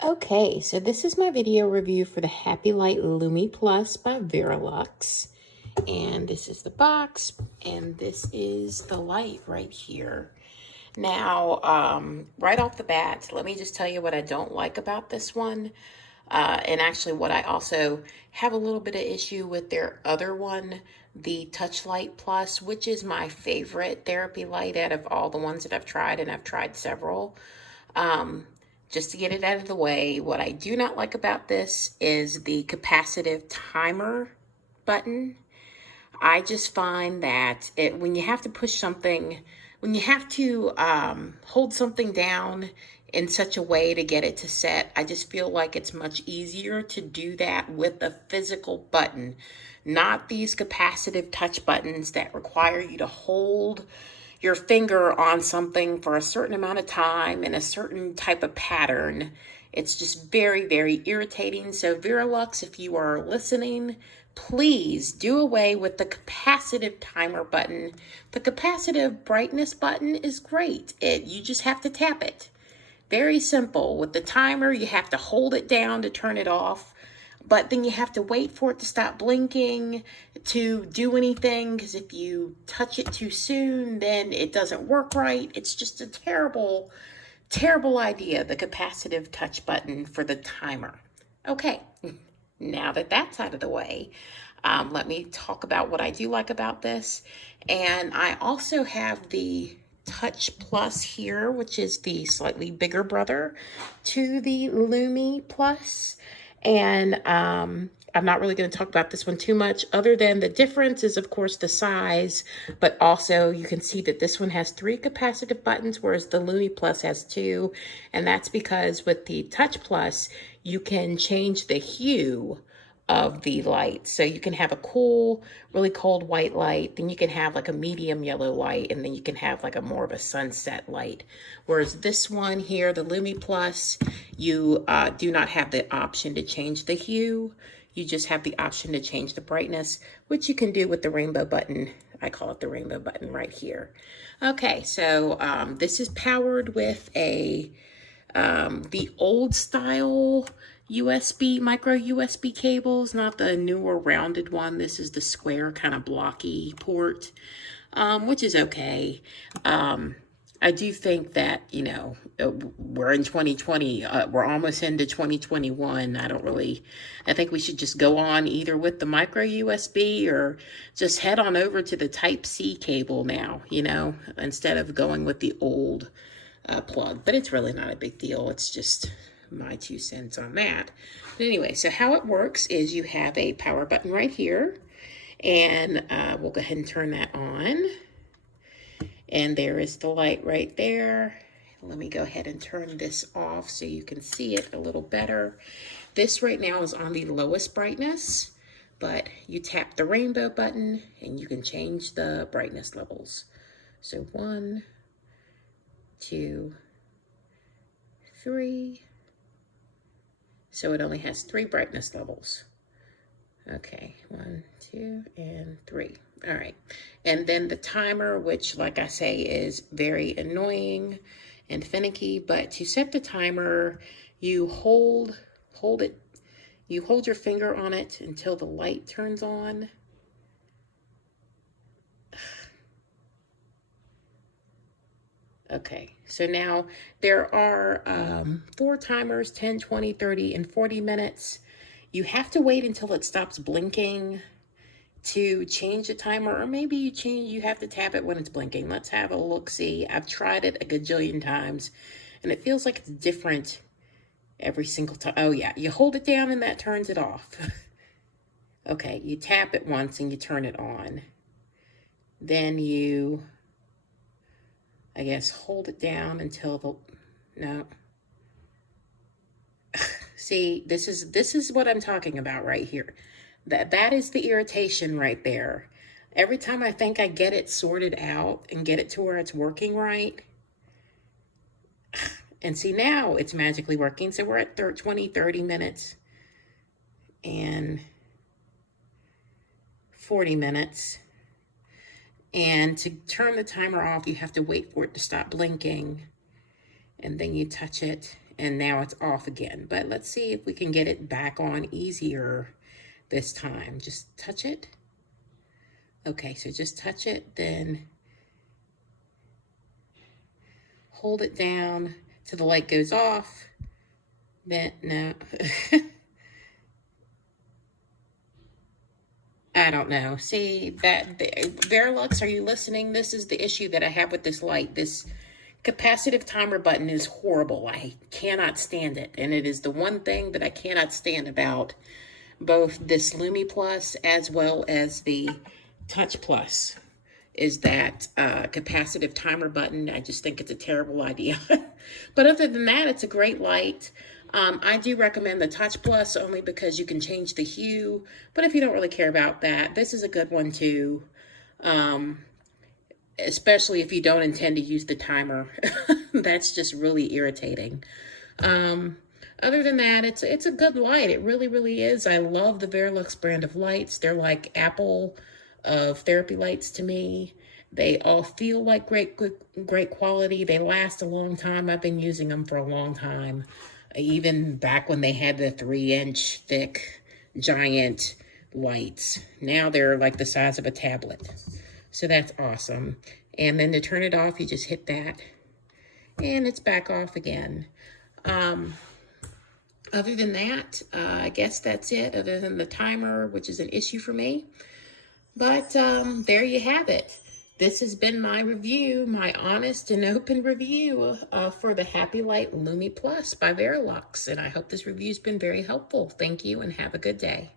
Okay, so this is my video review for the HappyLight Lumi Plus by Verilux. And this is the box, and this is the light right here. Now, right off the bat, let me just tell you what I don't like about this one. And actually what I also have a little bit of issue with their other one, the Touchlight Plus, which is my favorite therapy light out of all the ones that I've tried, and I've tried several. Just to get it out of the way, what I do not like about this is the capacitive timer button. I just find that when you have to push something, when you have to hold something down in such a way to get it to set, I just feel like it's much easier to do that with a physical button, not these capacitive touch buttons that require you to hold your finger on something for a certain amount of time in a certain type of pattern. It's just very, very irritating. So Verilux, if you are listening, please do away with the capacitive timer button. The capacitive brightness button is great. You just have to tap it. Very simple. With the timer, you have to hold it down to turn it off. But then you have to wait for it to stop blinking to do anything, because if you touch it too soon, then it doesn't work right. It's just a terrible, terrible idea, the capacitive touch button for the timer. Okay, now that that's out of the way, let me talk about what I do like about this. And I also have the Touch Plus here, which is the slightly bigger brother to the Lumi Plus. And I'm not really going to talk about this one too much, other than the difference is, of course, the size, but also you can see that this one has 3 capacitive buttons, whereas the Lumi Plus has 2. And that's because with the Touch Plus, you can change the hue of the light. So you can have a cool, really cold white light, then you can have like a medium yellow light, and then you can have like a more of a sunset light. Whereas this one here, the Lumi Plus, you do not have the option to change the hue. You just have the option to change the brightness, which you can do with the rainbow button. I call it the rainbow button right here. Okay, so this is powered with the old style USB, micro USB cables, not the newer rounded one. This is the square kind of blocky port, which is okay. I do think that, we're in 2020, we're almost into 2021. I think we should just go on either with the micro USB or just head on over to the Type-C cable now, instead of going with the old plug. But it's really not a big deal. It's just my 2 cents on that. But anyway, so how it works is you have a power button right here, and we'll go ahead and turn that on. And there is the light right there. Let me go ahead and turn this off so you can see it a little better. This right now is on the lowest brightness, but you tap the rainbow button and you can change the brightness levels. So 1, 2, 3. So it only has 3 brightness levels. Okay, 1, 2, and 3. All right. And then the timer, which, like I say, is very annoying and finicky, but to set the timer, you hold it, you hold your finger on it until the light turns on. Okay, so now there are 4 timers, 10, 20, 30, and 40 minutes. You have to wait until it stops blinking to change the timer, or maybe you have to tap it when it's blinking. Let's have a look-see. I've tried it a gajillion times, and it feels like it's different every single time. Oh yeah, you hold it down and that turns it off. Okay, you tap it once and you turn it on. Then you, I guess, hold it down until no. See, this is what I'm talking about right here. That is the irritation right there. Every time I think I get it sorted out and get it to where it's working right, and see, now it's magically working. So we're at 20, 30 minutes and 40 minutes. And to turn the timer off, you have to wait for it to stop blinking. And then you touch it and now it's off again. But let's see if we can get it back on easier this time. Just touch it. Okay, so just touch it, then hold it down till the light goes off. Then, no. I don't know. See, Verilux, are you listening? This is the issue that I have with this light. This capacitive timer button is horrible. I cannot stand it. And it is the one thing that I cannot stand about both this Lumi Plus as well as the Touch Plus, is that capacitive timer button. I just think it's a terrible idea. But other than that, it's a great light. I do recommend the Touch Plus only because you can change the hue. But if you don't really care about that, this is a good one too. Especially if you don't intend to use the timer. That's just really irritating. Other than that, it's a good light. It really, really is. I love the Verilux brand of lights. They're like Apple of therapy lights to me. They all feel like great quality. They last a long time. I've been using them for a long time. Even back when they had the 3-inch thick giant lights. Now they're like the size of a tablet. So that's awesome. And then to turn it off, you just hit that. And it's back off again. Other than that, I guess that's it. Other than the timer, which is an issue for me. But there you have it. This has been my review, my honest and open review for the HappyLight Lumi Plus by Verilux. And I hope this review's been very helpful. Thank you and have a good day.